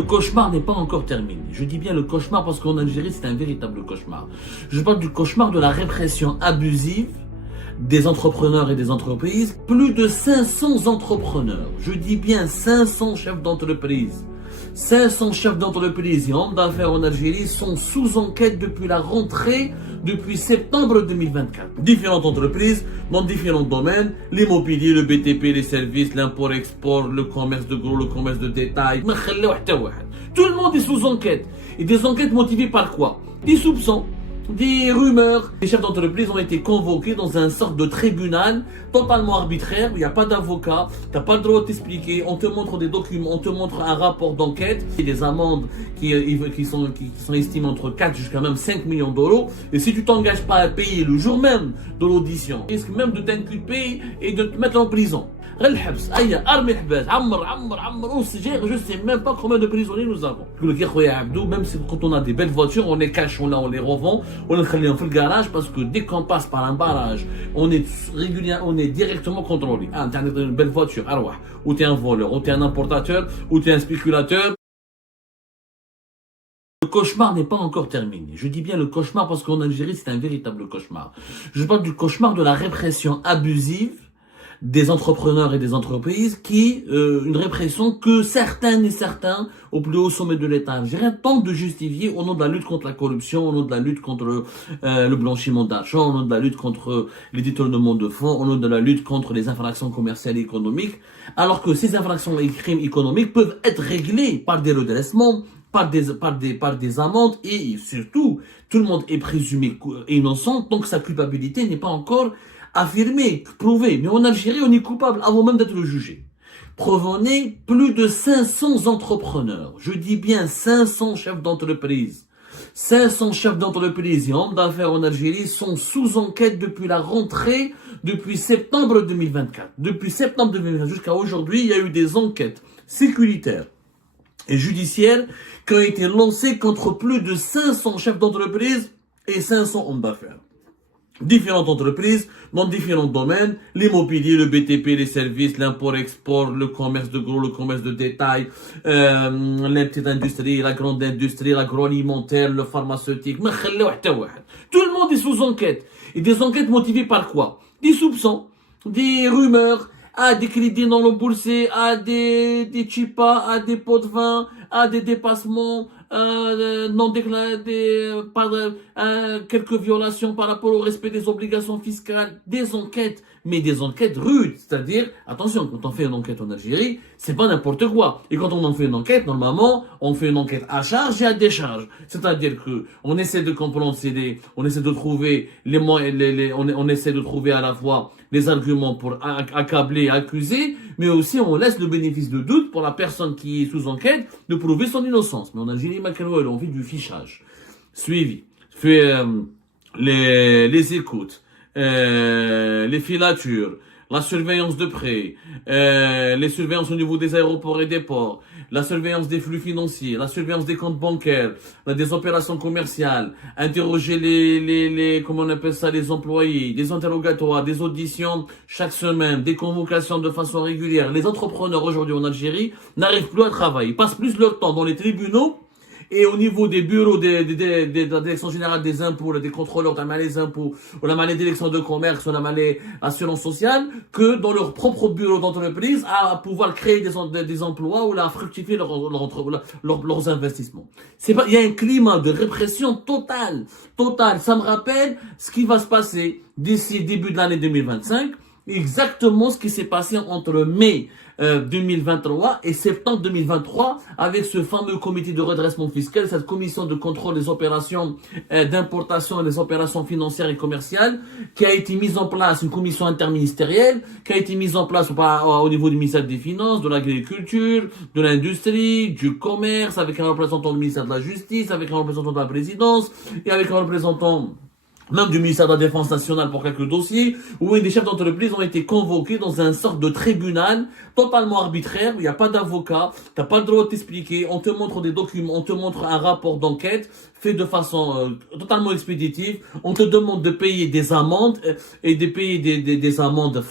Le cauchemar n'est pas encore terminé. Je dis bien le cauchemar parce qu'en Algérie, c'est un véritable cauchemar. Je parle du cauchemar de la répression abusive des entrepreneurs et des entreprises. Plus de 500 entrepreneurs, je dis bien 500 chefs d'entreprise, 500 chefs d'entreprise et hommes d'affaires en Algérie sont sous enquête depuis la rentrée, depuis septembre 2024. Différentes entreprises dans différents domaines, l'immobilier, le BTP, les services, l'import-export, le commerce de gros, le commerce de détail. Tout le monde est sous enquête. Et des enquêtes motivées par quoi? Des soupçons, des rumeurs. Les chefs d'entreprise ont été convoqués dans un sorte de tribunal totalement arbitraire. Il n'y a pas d'avocat, tu n'as pas le droit de t'expliquer. On te montre des documents, on te montre un rapport d'enquête. Et des amendes qui sont estimées entre 4 jusqu'à même 5 millions d'euros. Et si tu t'engages pas à payer le jour même de l'audition, il risque même de t'inculper et de te mettre en prison. Je sais même pas combien de prisonniers nous avons. Même si quand on a des belles voitures, on les cache, on les revend, on les fait le garage parce que dès qu'on passe par un barrage, on est directement contrôlé. Tu as une belle voiture, ou tu es un voleur, ou tu es un importateur, ou tu es un spéculateur. Le cauchemar n'est pas encore terminé. Je dis bien le cauchemar parce qu'en Algérie, c'est un véritable cauchemar. Je parle du cauchemar de la répression abusive des entrepreneurs et des entreprises une répression que certains au plus haut sommet de l'État algérien tentent de justifier au nom de la lutte contre la corruption, au nom de la lutte contre le blanchiment d'argent, au nom de la lutte contre les détournements de fonds, au nom de la lutte contre les infractions commerciales et économiques, alors que ces infractions et crimes économiques peuvent être réglés par des redressements, par des amendes et surtout, tout le monde est présumé innocent tant que sa culpabilité n'est pas encore affirmé, prouvé. Mais en Algérie, on est coupable avant même d'être jugé. Preuve en est, plus de 500 entrepreneurs, je dis bien 500 chefs d'entreprise, 500 chefs d'entreprise et hommes d'affaires en Algérie sont sous enquête depuis la rentrée, depuis septembre 2024. Depuis septembre 2024 jusqu'à aujourd'hui, il y a eu des enquêtes sécuritaires et judiciaires qui ont été lancées contre plus de 500 chefs d'entreprise et 500 hommes d'affaires. Différentes entreprises dans différents domaines, l'immobilier, le BTP, les services, l'import-export, le commerce de gros, le commerce de détail, la petite industrie, la grande industrie, l'agroalimentaire, le pharmaceutique. Tout le monde est sous enquête. Et des enquêtes motivées par quoi? Des soupçons, des rumeurs, à des crédits non remboursés, à des chipas, à des pots de vin, à des dépassements non déclarés, quelques violations par rapport au respect des obligations fiscales, des enquêtes, mais des enquêtes rudes. C'est-à-dire, attention, quand on fait une enquête en Algérie, c'est pas n'importe quoi. Et quand on en fait une enquête, normalement, on fait une enquête à charge et à décharge. C'est-à-dire que on essaie de comprendre, on essaie de trouver on essaie de trouver à la fois les arguments pour accabler et accuser, mais aussi on laisse le bénéfice de doute pour la personne qui est sous enquête de prouver son innocence. Mais en Algérie, on fait du fichage, suivi, fait les écoutes, les filatures, la surveillance de près, les surveillances au niveau des aéroports et des ports, la surveillance des flux financiers, la surveillance des comptes bancaires, des opérations commerciales, interroger comment on appelle ça, les employés, des interrogatoires, des auditions chaque semaine, des convocations de façon régulière. Les entrepreneurs aujourd'hui en Algérie n'arrivent plus à travailler, ils passent plus leur temps dans les tribunaux et au niveau des bureaux de la direction générale des impôts, des contrôleurs, on a les impôts, on a les directions de commerce, on a les assurances sociales, que dans leur propre bureau d'entreprise à pouvoir créer des emplois ou à fructifier leurs investissements. Il y a un climat de répression totale. Ça me rappelle ce qui va se passer d'ici début de l'année 2025. Exactement ce qui s'est passé entre mai 2023 et septembre 2023 avec ce fameux comité de redressement fiscal, cette commission de contrôle des opérations d'importation et des opérations financières et commerciales qui a été mise en place, une commission interministérielle qui a été mise en place au niveau du ministère des Finances, de l'Agriculture, de l'Industrie, du Commerce, avec un représentant du ministère de la Justice, avec un représentant de la Présidence et avec un représentant même du ministère de la Défense nationale pour quelques dossiers, où des chefs d'entreprise ont été convoqués dans un sorte de tribunal totalement arbitraire, où il n'y a pas d'avocat, t'as pas le droit de t'expliquer, on te montre des documents, on te montre un rapport d'enquête fait de façon totalement expéditive, on te demande de payer des amendes et de payer des amendes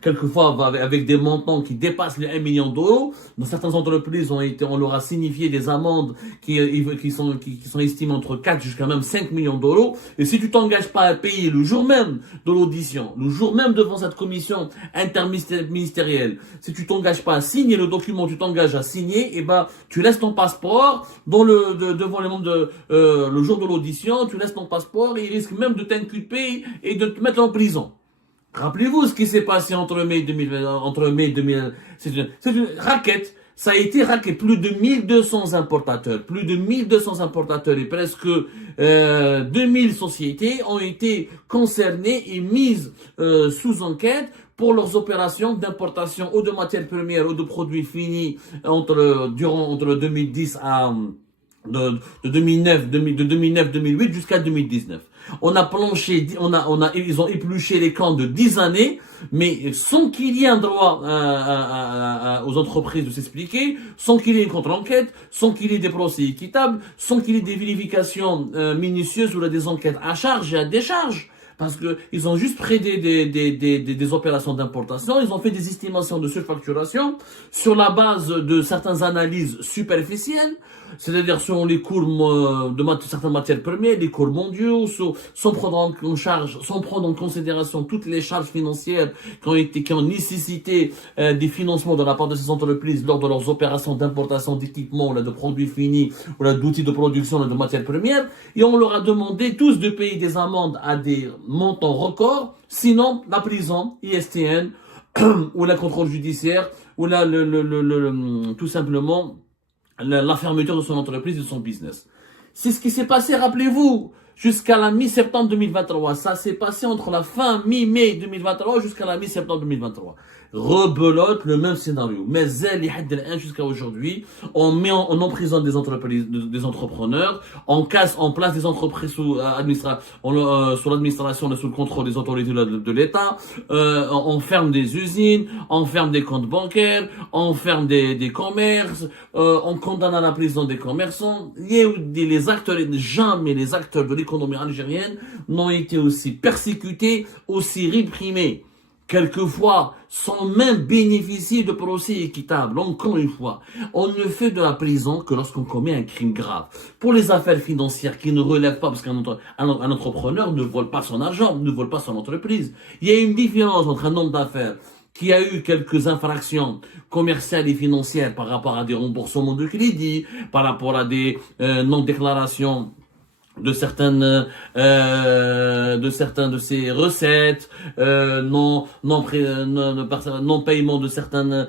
quelquefois avec des montants qui dépassent les 1 million d'euros. Dans certaines entreprises, on leur a signifié des amendes qui sont estimées entre 4 jusqu'à même 5 millions d'euros. Et si tu t'engages pas à payer le jour même de l'audition, le jour même devant cette commission interministérielle, si tu t'engages pas à signer le document, tu t'engages à signer, et ben tu laisses ton passeport devant les membres le jour de l'audition, tu laisses ton passeport et il risque même de t'inculper et de te mettre en prison. Rappelez-vous ce qui s'est passé entre mai 2000, c'est une raquette. Ça a été raqué. Plus de 1200 importateurs et presque 2000 sociétés ont été concernées et mises sous enquête pour leurs opérations d'importation ou de matières premières ou de produits finis entre 2010 à de 2009-2008 jusqu'à 2019. On a planché, ils ont épluché les camps de 10 années, mais sans qu'il y ait un droit aux entreprises de s'expliquer, sans qu'il y ait une contre-enquête, sans qu'il y ait des procès équitables, sans qu'il y ait des vérifications minutieuses ou des enquêtes à charge et à décharge. Parce que ils ont juste pris des opérations d'importation, ils ont fait des estimations de surfacturation sur la base de certaines analyses superficielles, c'est-à-dire selon les cours de certaines matières premières, les cours mondiaux, sans prendre en considération toutes les charges financières qui ont nécessité des financements de la part de ces entreprises lors de leurs opérations d'importation d'équipements, de produits finis, ou d'outils de production, de matières premières, et on leur a demandé tous de payer des amendes à des montant record, sinon la prison, ISTN, ou la contrôle judiciaire, ou tout simplement la fermeture de son entreprise et de son business. C'est ce qui s'est passé, rappelez-vous, jusqu'à la mi-septembre 2023. Ça s'est passé entre la fin mi-mai 2023 jusqu'à la mi-septembre 2023. Rebelote, le même scénario. Mais jusqu'à aujourd'hui, on emprisonne des entreprises, des entrepreneurs, on place des entreprises sous l'administration et sous le contrôle des autorités de l'État, on ferme des usines, on ferme des comptes bancaires, on ferme des commerces, on condamne à la prison des commerçants. Jamais les acteurs de l'économie algérienne n'ont été aussi persécutés, aussi réprimés. Quelquefois, sans même bénéficier de procès équitables. Encore une fois, on ne fait de la prison que lorsqu'on commet un crime grave. Pour les affaires financières qui ne relèvent pas, parce qu'un entrepreneur ne vole pas son argent, ne vole pas son entreprise. Il y a une différence entre un homme d'affaires qui a eu quelques infractions commerciales et financières par rapport à des remboursements de crédit, par rapport à des non-déclarations de certaines de ses recettes, non paiement de certaines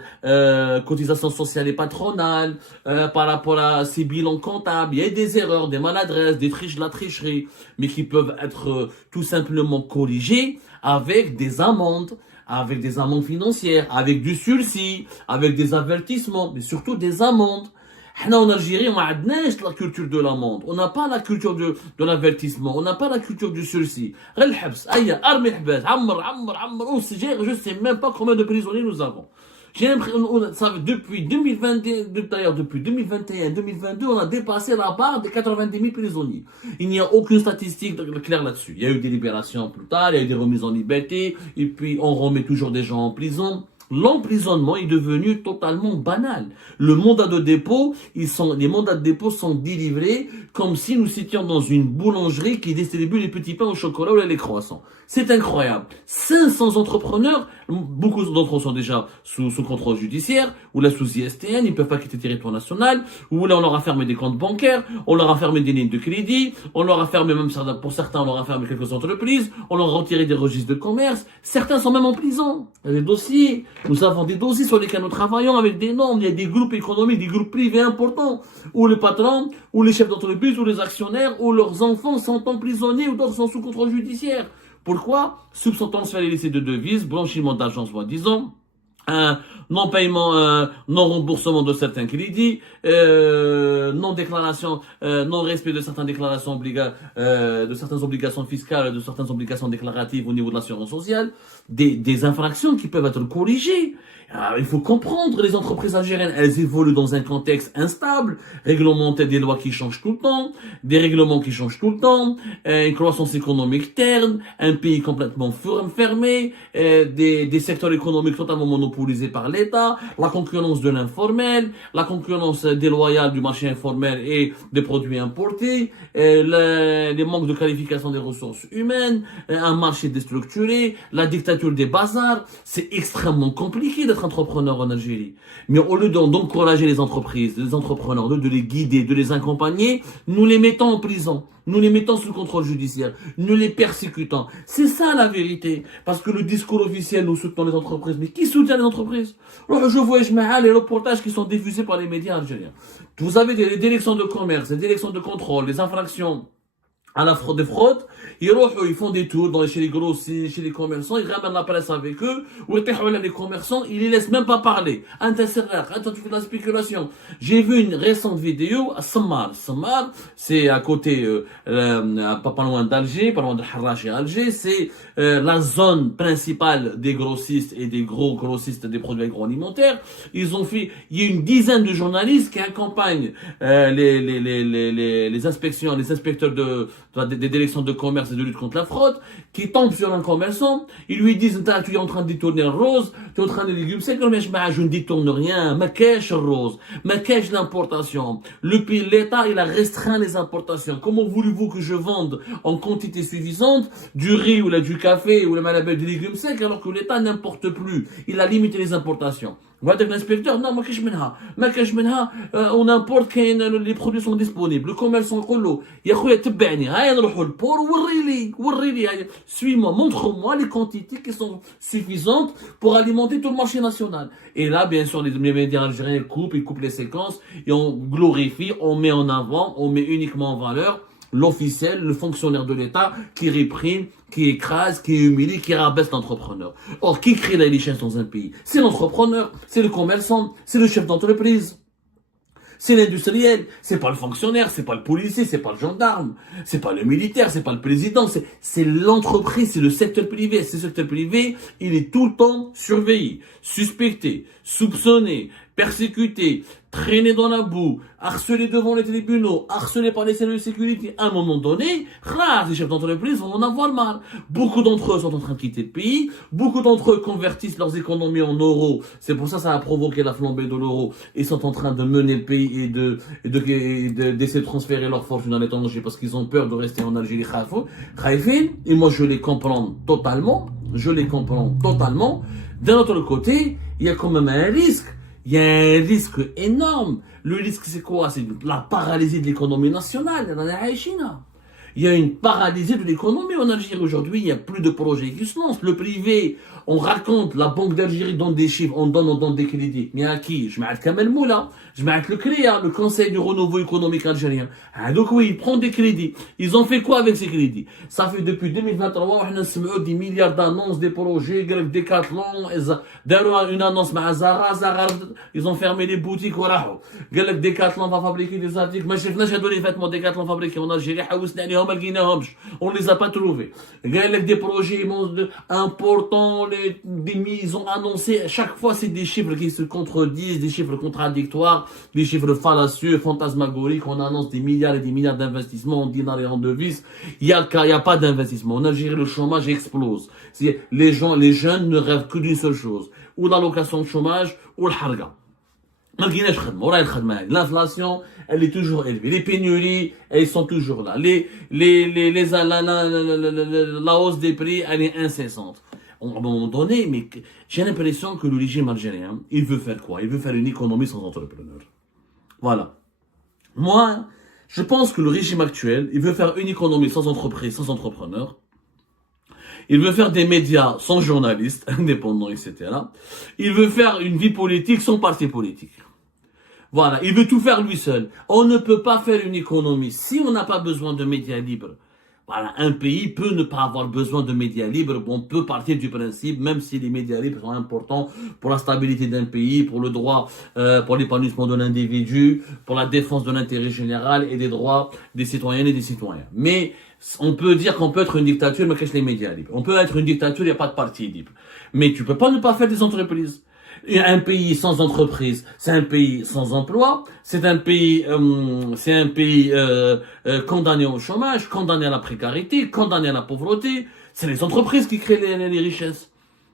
cotisations sociales et patronales, par rapport à ses bilans comptables. Il y a des erreurs, des maladresses, de la tricherie, mais qui peuvent être tout simplement corrigées avec des amendes financières, avec du sursis, avec des avertissements, mais surtout des amendes. En Algérie, on n'a pas la culture de l'amende, on n'a pas la culture de l'avertissement, on n'a pas la culture du sursis. Je sais même pas combien de prisonniers nous avons. J'ai l'impression, depuis 2021, 2022, on a dépassé la barre des 90 000 prisonniers. Il n'y a aucune statistique claire là-dessus. Il y a eu des libérations plus tard, il y a eu des remises en liberté, et puis on remet toujours des gens en prison. L'emprisonnement est devenu totalement banal. Les mandats de dépôt sont délivrés comme si nous étions dans une boulangerie qui distribue les petits pains au chocolat ou les croissants. C'est incroyable. 500 entrepreneurs, beaucoup d'entre eux sont déjà sous contrôle judiciaire, ou là sous ISTN, ils peuvent pas quitter le territoire national, ou là on leur a fermé des comptes bancaires, on leur a fermé des lignes de crédit, on leur a fermé pour certains, on leur a fermé quelques entreprises, on leur a retiré des registres de commerce, certains sont même en prison. Il y a des dossiers. Nous avons des dossiers sur lesquels nous travaillons avec des normes. Il y a des groupes économiques, des groupes privés importants, où les patrons, ou les chefs d'entreprise, ou les actionnaires, ou leurs enfants sont emprisonnés, ou d'autres sont sous contrôle judiciaire. Pourquoi? Soupçon transfert illicite de devises, blanchiment d'argent soi-disant, un non-paiement, non-remboursement de certains crédits, non-déclaration, non-respect de certaines déclarations de certaines obligations fiscales, de certaines obligations déclaratives au niveau de l'assurance sociale, des infractions qui peuvent être corrigées. Alors, il faut comprendre, les entreprises algériennes, elles évoluent dans un contexte instable, réglementé, des lois qui changent tout le temps, des règlements qui changent tout le temps, une croissance économique terne, un pays complètement fermé, des secteurs économiques totalement monopolisés par l'État, la concurrence de l'informel, la concurrence déloyale du marché informel et des produits importés, les manques de qualification des ressources humaines, un marché déstructuré, la dictature des bazars. C'est extrêmement compliqué d'être entrepreneur en Algérie. Mais au lieu d'encourager les entreprises, les entrepreneurs, de les guider, de les accompagner, nous les mettons en prison. Nous les mettons sous contrôle judiciaire. Nous les persécutons. C'est ça la vérité. Parce que le discours officiel, nous soutenons les entreprises. Mais qui soutient les entreprises? Alors, je vois les reportages qui sont diffusés par les médias algériens. Vous avez des directions de commerce, des directions de contrôle, des infractions à la fraude, des fraudes, ils font des tours chez les grossistes, chez les commerçants, ils ramènent la presse avec eux, ou les commerçants, ils les laissent même pas parler. Tu fais de la spéculation. J'ai vu une récente vidéo à Samar. Samar, c'est à côté, pas loin d'Alger, pas loin de Harrach et Alger, c'est la zone principale des grossistes et des gros grossistes des produits agroalimentaires. Il y a une dizaine de journalistes qui accompagnent les inspections, les inspecteurs des directions de commerce et de lutte contre la fraude, qui tombent sur un commerçant, ils lui disent, tu es en train de détourner le rose, tu es en train de légumes secs, mais je ne détourne rien, ma cache le rose, ma cache l'importation. L'État, il a restreint les importations. Comment voulez-vous que je vende en quantité suffisante du riz ou du café ou des légumes secs alors que l'État n'importe plus? Il a limité les importations. وهذاك l'inspecteur non ما كاش منها on importe كاين les produits sont disponibles. Le commerçant يقول له يا خويا تبعني هيا نروحوا للبور وريلي هيا suis-moi, montre-moi les quantités qui sont suffisantes pour alimenter tout le marché national. Et là bien sûr les médias algériens ils coupent les séquences et on glorifie, on met en avant, on met uniquement en valeur l'officiel, le fonctionnaire de l'État qui réprime, qui écrase, qui humilie, qui rabaisse l'entrepreneur. Or, qui crée la richesse dans un pays? C'est l'entrepreneur, c'est le commerçant, c'est le chef d'entreprise, c'est l'industriel, c'est pas le fonctionnaire, c'est pas le policier, c'est pas le gendarme, c'est pas le militaire, c'est pas le président, c'est l'entreprise, c'est le secteur privé. Ce secteur privé, il est tout le temps surveillé, suspecté, soupçonné, persécuté, traîné dans la boue, harcelé devant les tribunaux, harcelé par les services de sécurité. À un moment donné, les chefs d'entreprise vont en avoir marre. Beaucoup d'entre eux sont en train de quitter le pays. Beaucoup d'entre eux convertissent leurs économies en euros. C'est pour ça que ça a provoqué la flambée de l'euro. Ils sont en train de mener le pays et d'essayer de transférer leur fortune à l'étranger parce qu'ils ont peur de rester en Algérie. Et moi, je les comprends totalement. D'un autre côté, il y a quand même un risque. Il y a un risque énorme. Le risque, c'est quoi? C'est la paralysie de l'économie nationale. Il y a une paralysie de l'économie en Algérie aujourd'hui. Il n'y a plus de projets qui se lancent. Le privé, on raconte, la Banque d'Algérie donne des chiffres, on donne des crédits. Mais à qui? Je m'arrête Kamel Moula, je m'arrête le CREA, le Conseil du renouveau économique algérien. Donc oui, ils prennent des crédits. Ils ont fait quoi avec ces crédits? Ça fait depuis 2023, on a 10 milliards d'annonces, des projets, Decathlon, une annonce à Zara, ils ont fermé les boutiques. Decathlon va fabriquer des articles. Mais je n'ai les vêtements Decathlon fabriqués en Algérie, on ne les a pas trouvés. Des projets importants, ils ont annoncé, chaque fois c'est des chiffres qui se contredisent, des chiffres contradictoires, des chiffres fallacieux, fantasmagoriques. On annonce des milliards et des milliards d'investissements en dinars et en devises. Il y a pas d'investissement. En Algérie, le chômage explose. Les jeunes ne rêvent que d'une seule chose, ou l'allocation de chômage, ou le harga. L'inflation, elle est toujours élevée. Les pénuries, elles sont toujours là. La hausse des prix, elle est incessante. À un moment donné, mais j'ai l'impression que le régime algérien, il veut faire quoi? Il veut faire une économie sans entrepreneurs. Voilà. Moi, je pense que le régime actuel, il veut faire une économie sans entreprise, sans entrepreneurs. Il veut faire des médias sans journalistes, indépendants, etc. Il veut faire une vie politique sans parti politique. Voilà, il veut tout faire lui seul. On ne peut pas faire une économie si on n'a pas besoin de médias libres. Voilà, un pays peut ne pas avoir besoin de médias libres. On peut partir du principe, même si les médias libres sont importants pour la stabilité d'un pays, pour le droit, pour l'épanouissement de l'individu, pour la défense de l'intérêt général et des droits des citoyennes et des citoyens. Mais on peut dire qu'on peut être une dictature, mais qu'est-ce que les médias libres? On peut être une dictature, il n'y a pas de parti libre. Mais tu peux pas ne pas faire des entreprises. Un pays sans entreprise, c'est un pays sans emploi, c'est un pays, condamné au chômage, condamné à la précarité, condamné à la pauvreté. C'est les entreprises qui créent les richesses.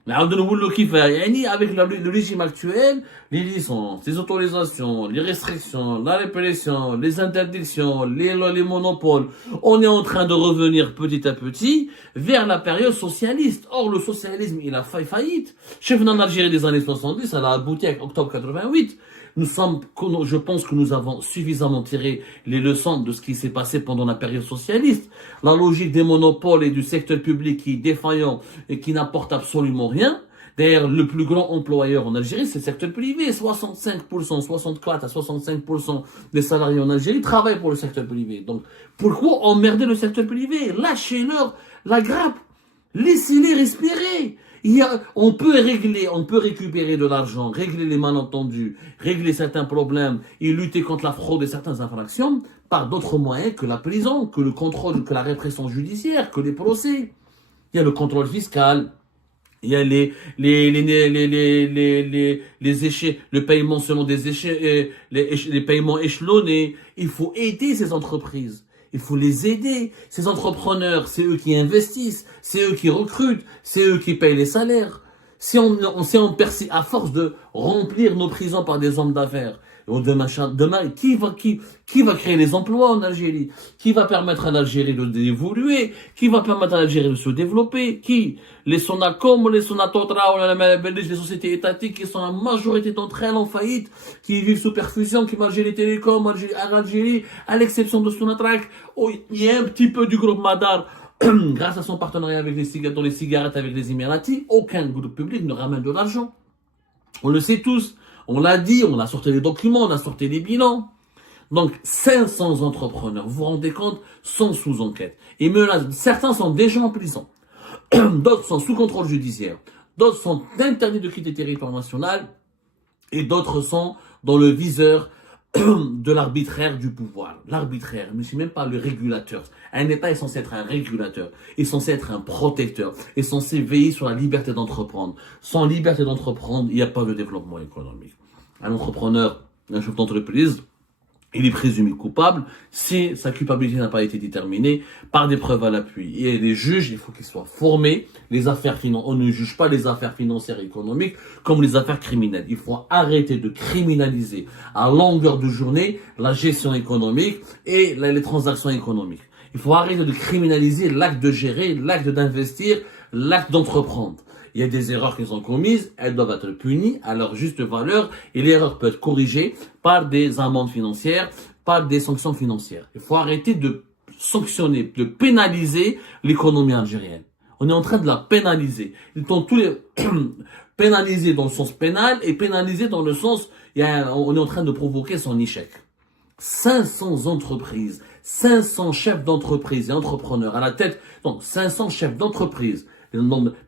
Mais avec le régime actuel, les licences, les autorisations, les restrictions, la répression, les interdictions, les monopoles, on est en train de revenir petit à petit vers la période socialiste. Or, le socialisme, il a fait faillite. Chef en Algérie des années 70, ça a abouti avec octobre 88. Je pense que nous avons suffisamment tiré les leçons de ce qui s'est passé pendant la période socialiste. La logique des monopoles et du secteur public qui est défaillant et qui n'apporte absolument rien. D'ailleurs, le plus grand employeur en Algérie, c'est le secteur privé. 65%, 64 à 65% des salariés en Algérie travaillent pour le secteur privé. Donc, pourquoi emmerder le secteur privé? Lâchez-leur la grappe. Laissez-les respirer. On peut récupérer de l'argent, régler les malentendus, régler certains problèmes et lutter contre la fraude et certaines infractions par d'autres moyens que la prison, que le contrôle, que la répression judiciaire, que les procès. Il y a le contrôle fiscal, il y a les échets, le paiement selon des échets, les paiements échelonnés. Il faut aider ces entreprises. Il faut les aider. Ces entrepreneurs, c'est eux qui investissent, c'est eux qui recrutent, c'est eux qui payent les salaires. Si on persiste à force de remplir nos prisons par des hommes d'affaires, demain, qui va créer les emplois en Algérie? Qui va permettre à l'Algérie d'évoluer? Qui va permettre à l'Algérie de se développer? Qui? Les Sonacom, les Sonatotra, les sociétés étatiques qui sont la majorité d'entre elles en faillite, qui vivent sous perfusion, qui marchent les télécoms, Algérie, à l'exception de Sonatrach, il y a un petit peu du groupe Madar, grâce à son partenariat avec dans les cigarettes avec les Émiratis, aucun groupe public ne ramène de l'argent. On le sait tous. On l'a dit, on a sorti les documents, on a sorti les bilans. Donc, 500 entrepreneurs, vous vous rendez compte, sont sous enquête. Et certains sont déjà en prison. D'autres sont sous contrôle judiciaire. D'autres sont interdits de quitter le territoire national. Et d'autres sont dans le viseur de l'arbitraire du pouvoir. L'arbitraire, mais c'est même pas le régulateur. Un État est censé être un régulateur, est censé être un protecteur, est censé veiller sur la liberté d'entreprendre. Sans liberté d'entreprendre, il n'y a pas de développement économique. Un entrepreneur, un chef d'entreprise, il est présumé coupable si sa culpabilité n'a pas été déterminée par des preuves à l'appui. Et les juges, il faut qu'ils soient formés. On ne juge pas les affaires financières et économiques comme les affaires criminelles. Il faut arrêter de criminaliser à longueur de journée la gestion économique et les transactions économiques. Il faut arrêter de criminaliser l'acte de gérer, l'acte d'investir, l'acte d'entreprendre. Il y a des erreurs qui sont commises, elles doivent être punies à leur juste valeur et l'erreur peut être corrigée par des amendes financières, par des sanctions financières. Il faut arrêter de sanctionner, de pénaliser l'économie algérienne. On est en train de la pénaliser. Ils sont tous les pénalisés dans le sens pénal et pénalisés dans le sens, on est en train de provoquer son échec. 500 entreprises, 500 chefs d'entreprise et entrepreneurs à la tête, donc 500 chefs d'entreprise.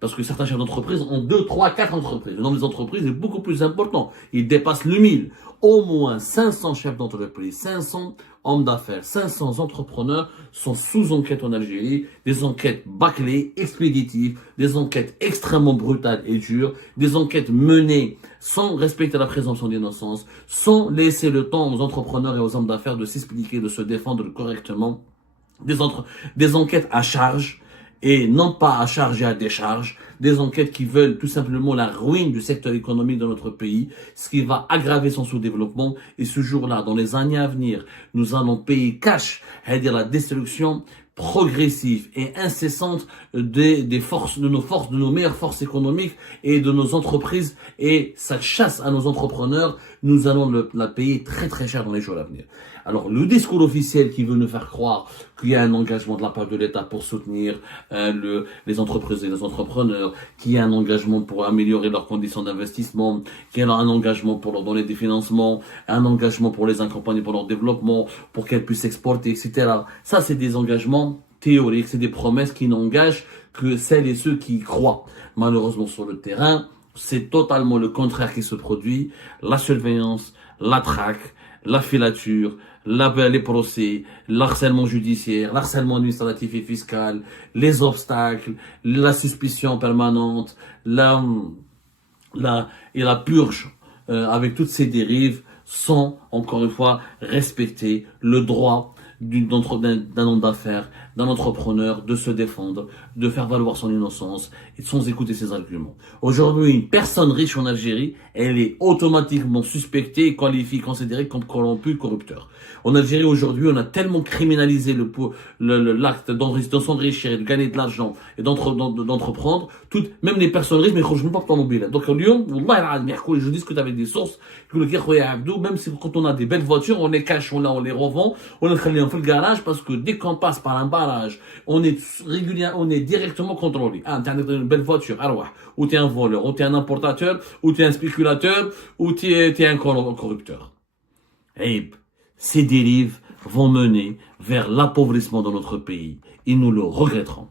Parce que certains chefs d'entreprise ont 2, 3, 4 entreprises. Le nombre des entreprises est beaucoup plus important. Il dépasse le 1000. Au moins 500 chefs d'entreprise, 500 hommes d'affaires, 500 entrepreneurs sont sous enquête en Algérie. Des enquêtes bâclées, expéditives, des enquêtes extrêmement brutales et dures, des enquêtes menées sans respecter la présomption d'innocence, sans laisser le temps aux entrepreneurs et aux hommes d'affaires de s'expliquer, de se défendre correctement. Des enquêtes à charge, et non pas à charge et à décharge, des enquêtes qui veulent tout simplement la ruine du secteur économique de notre pays, ce qui va aggraver son sous-développement. Et ce jour-là, dans les années à venir, nous allons payer cash, c'est-à-dire la destruction progressive et incessante de nos meilleures forces économiques et de nos entreprises, et cette chasse à nos entrepreneurs, nous allons la payer très très cher dans les jours à venir. Alors, le discours officiel qui veut nous faire croire qu'il y a un engagement de la part de l'État pour soutenir les entreprises et les entrepreneurs, qu'il y a un engagement pour améliorer leurs conditions d'investissement, qu'il y a un engagement pour leur donner des financements, un engagement pour les accompagner pour leur développement, pour qu'elles puissent exporter, etc. Ça, c'est des engagements théoriques, c'est des promesses qui n'engagent que celles et ceux qui y croient. Malheureusement, sur le terrain, c'est totalement le contraire qui se produit. La surveillance, la traque, la filature, les procès, l'harcèlement judiciaire, l'harcèlement administratif et fiscal, les obstacles, la suspicion permanente, et la purge avec toutes ces dérives sans, encore une fois, respecter le droit d'un homme d'affaires, d'un entrepreneur de se défendre, de faire valoir son innocence et sans écouter ses arguments. Aujourd'hui, une personne riche en Algérie, elle est automatiquement suspectée et qualifiée, considérée comme corrompue, corrupteur. En Algérie, aujourd'hui, on a tellement criminalisé l'acte d'enrichir et de gagner de l'argent et d'entreprendre, même les personnes riches, mais je ne pas de mobile. Donc, je discute avec des sources, même si quand on a des belles voitures, on les cache, on les revend, on les fait le garage parce que dès qu'on passe par un barrage, on est directement contrôlé. Ah, t'as une belle voiture, alors, ou t'es un voleur, ou t'es un importateur, ou t'es un spéculateur, ou t'es un corrupteur. Et ces dérives vont mener vers l'appauvrissement de notre pays et nous le regretterons.